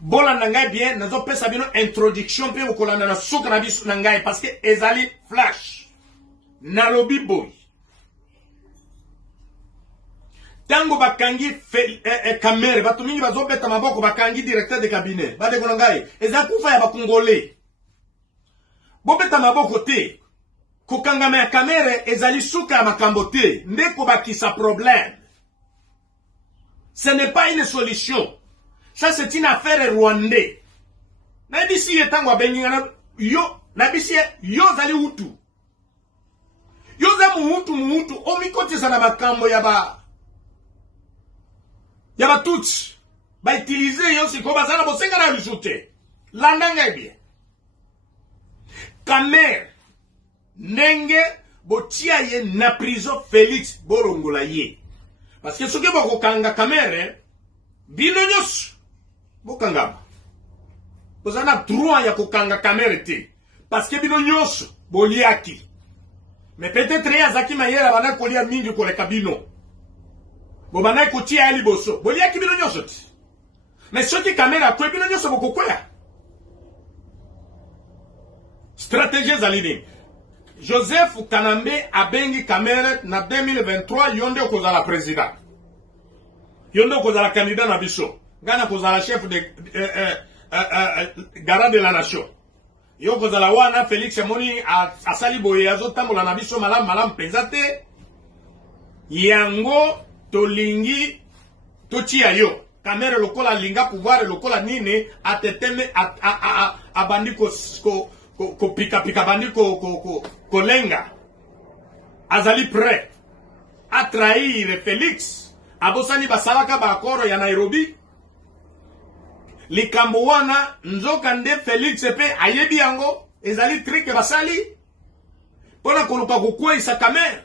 bola nangai bien nazo pesa bino introduction pe okolanda na suka na biso nangai parce que ezali flash na lobby boy tango bakangi kamere batu mingi bazobeta maboko bakangi directeur de cabinet bade ko nangai eza kufa ya bakongole bobeta maboko te kokangama ya kamere ezali suka ya makambo te ndeko bakisa problème. Ce n'est pas une solution. Ça, c'est une affaire rwandais. Nabisi yetango abengingana yo, nabisi yo zali hutu. Yo za muhutu, omikote sana makambo yaba tutsi. Ba utiliser yo sikoba sana bosenga na bisute. Landanga bien. Kamer nenge botia ye na prison Félix Borongola ye. Parce que ce que vous kanga kamere, bino nyos, bokanga. Vous avez droit ya kokanga kamere te. Parce que bino nyos, boliaki. Mais peut-être ya zaki mayera bana kolia mingi kole kabino. Bo bana kotia ali boso, boliaki bino nyos te. Mais ce qui kamera ko bino nyos bokokoya. Stratégie zalini. Joseph Kanambe abengi kamere na 2023 yonde kozala président. Yonde kozala candidat na biso. Ngana kozala chef de garde de la nation. Yo kozala wana Félix Moni asali boye azotambola na biso malam pezate. Yango tolingi totia yo. Kamere lokola linga pouvoir lokola nini ateteme abandiko ko pika bandi ko lenga azali prêt à trahir Félix abosani basalaka ba akoro ya Nairobi likambo wana nzoka nde Félix pe ayebi yango ezali trick basali pona koluka kokwesa kamera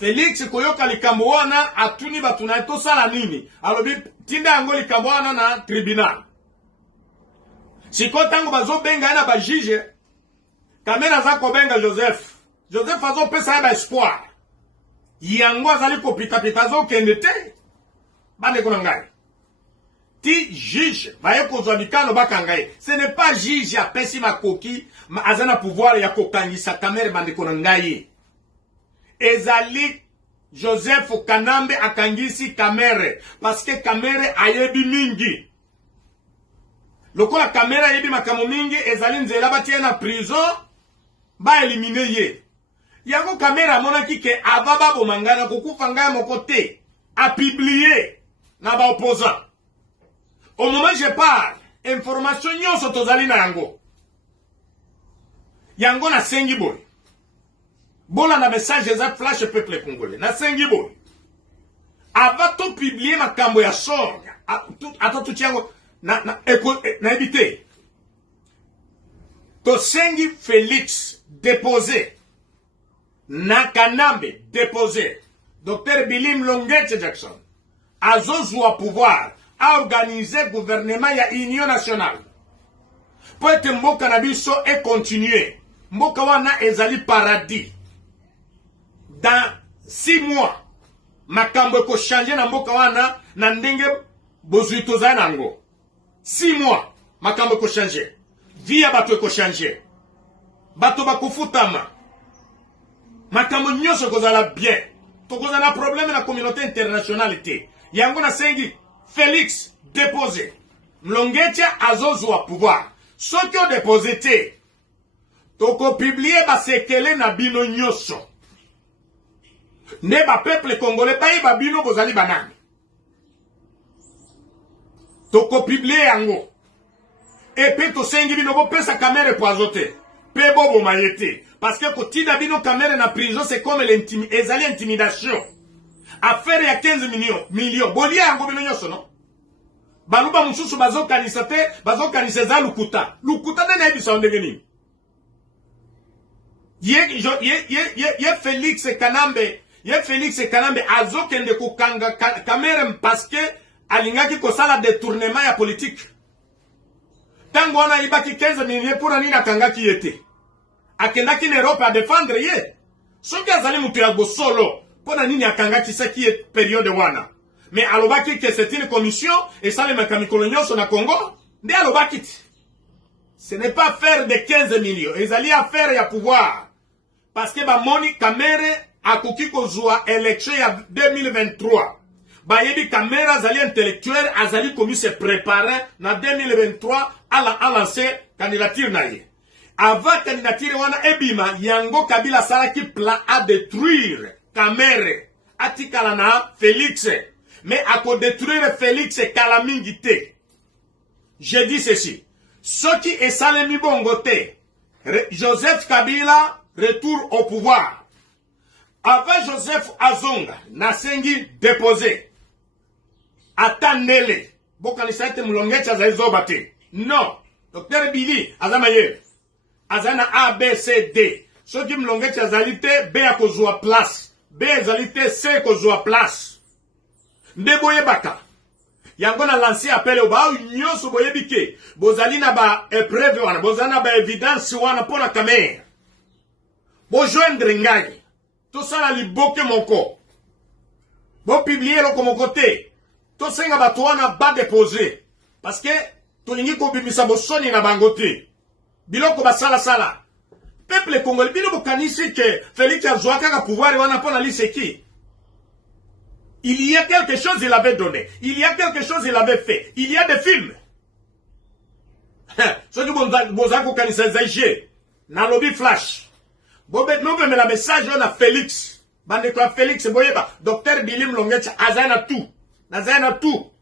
Félix koyoka likambo wana atuni batuna to sala nini alobi tinda yango likambo wana na tribunal. Si tango bazo benga na ba juge kamera za ko benga Joseph azo pesa ba espoir yango azali ko pita zo kendete bande ko ngai ti juge baye ko zobikano bakangai ce n'est pas juge a pesi makoki ma azana pouvoir ya kokangisa kamera bande ko ngai ezali Joseph Kanambe akangisi kamera parce que kamera ayebi mingi. Lokola kamera yebi makamo mingi ezali nzela batie na prison ba éliminer ye. Yango kamera monaki ke avaba bomangana kokufa ngai moko te a publier na ba opposant. Au moment je parle, information nyonso tozali na yango. Yango na sengi boy. Bola na message za flash peuple congolais. Na sengi boy. Ava to publier makambo ya sorga. Ata yango na éviter. Tosengi Félix déposé. Na Kanambe déposé. Dr Bilim Longuet Jackson. Azozwa pouvoir à organiser gouvernement ya Union nationale. Pour être mboka na biso et continuer. Mboka wana ezali paradis. Dans 6 mois. Makambo ko changer na mboka wana na ndenge bozuito za nango. 6 mois, makambo ko changer. Via bato ko changer. Bato bakufutama. Makambo nyonso kozala bien. To kozala problème na communauté internationale te. Yango na sengi Félix déposé. Mlongetia azozwa pouvoir. Soki o déposé te. Toko publier basekele na bino nyonso. Ne ba peuple congolais pa ba bino bozali banani. Toko publier yango. Et puis to sengi bino bo pesa kamera po azote. Pe bobo mayete. Parce que kotina bino kamera na prison c'est comme l'intimidation. Affaire ya 15 millions. Boli yango bino nyoso no. Baluba mususu bazokanisa te, bazokanisa za lukuta. Lukuta na yebi sa ndenge nini. Ye Félix Kanambe azokende kokanga kamera parce que alingaki kosala détournement ya politique. Tango wana ibaki 15 millions pour nini akangaki yete. Akendaki na Europe a défendre ye. Soki azali mutu ya bosolo pona nini akangaki saki période wana. mais alobaki que c'est une commission et ça les mécaniques sur na Congo nde alobaki. Ce n'est pas affaire de 15 millions, ezali affaire ya pouvoir parce que ba moni Kamere akoki kozwa élection ya 2023. Bayebi Kamere azali intellectuel, azali komi se préparer na 2023 à lancer candidature na ye. Avant candidature wana ebima yango Kabila salaki plan à détruire Kamere atikala na Félix, mais à détruire Félix kalamingi te. Je dis ceci, ce qui est salemi bongote, Joseph Kabila retour au pouvoir. Avant Joseph Azonga nasengi déposé atandele bokanisa ete mulongecha za izobate. Non, Dr Billy azamaye azana A B C D, so qui mulongecha azalite B akozwa place, B azalite C kozwa place. Ndeboye baka yango na lancer appel au ba nyoso boyebike bozali na ba épreuve wana, bozali na ba évidence wana pona Kamere bojoindre ngai tout ça la liboke moko bo publier lo comme côté to senga bato wana ba déposer parce que tolingi ko bimisa bosoni na bangote biloko basala sala peuple congolais bino bokanisi que Félix azwaka ka pouvoir wana pona liseki. Il y a quelque chose il avait donné, il y a quelque chose il avait fait, il y a des films. Ce qui bozako kanisa zaije na lobby flash Bobet nous me la message on a Félix. Bande quoi Félix boyeba. Docteur Bilim Longecha azana tout. Nazana tout.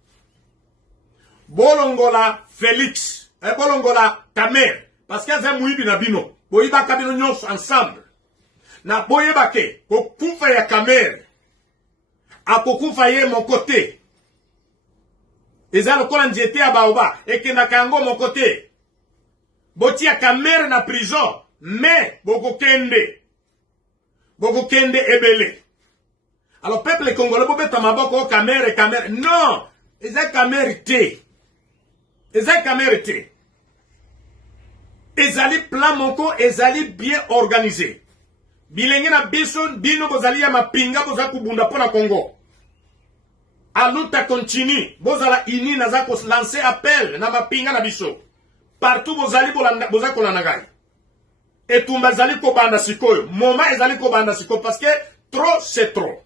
Bolongola Félix. Bolongola Kamere. Parce qu'il y a un mouibi na bino. Boyeba kabino nyos ensemble. Na boyeba ke. Kokufa ya Kamere. Akokufa ye mon côté. Ezalo kola njete ya baoba. Eke na kango mon côté. Boti ya Kamere na prison. Mais, Boko Kende ebele. Alors, peuple congolais, Bobe Tamaboko, Kamere. Non! Eza Kamere te. Ezali plan moko, ezali bien organisé. Bilenge na bison, bino bozali ya mapinga, boza kubunda pona Congo. Aluta continue. Bozala ini naza ko lancer appel na mapinga na biso. Partout bozali boza kolanagai. Et tout bazali ko banda sikoyo. Moma ezali ko banda sikoyo parce que trop c'est trop.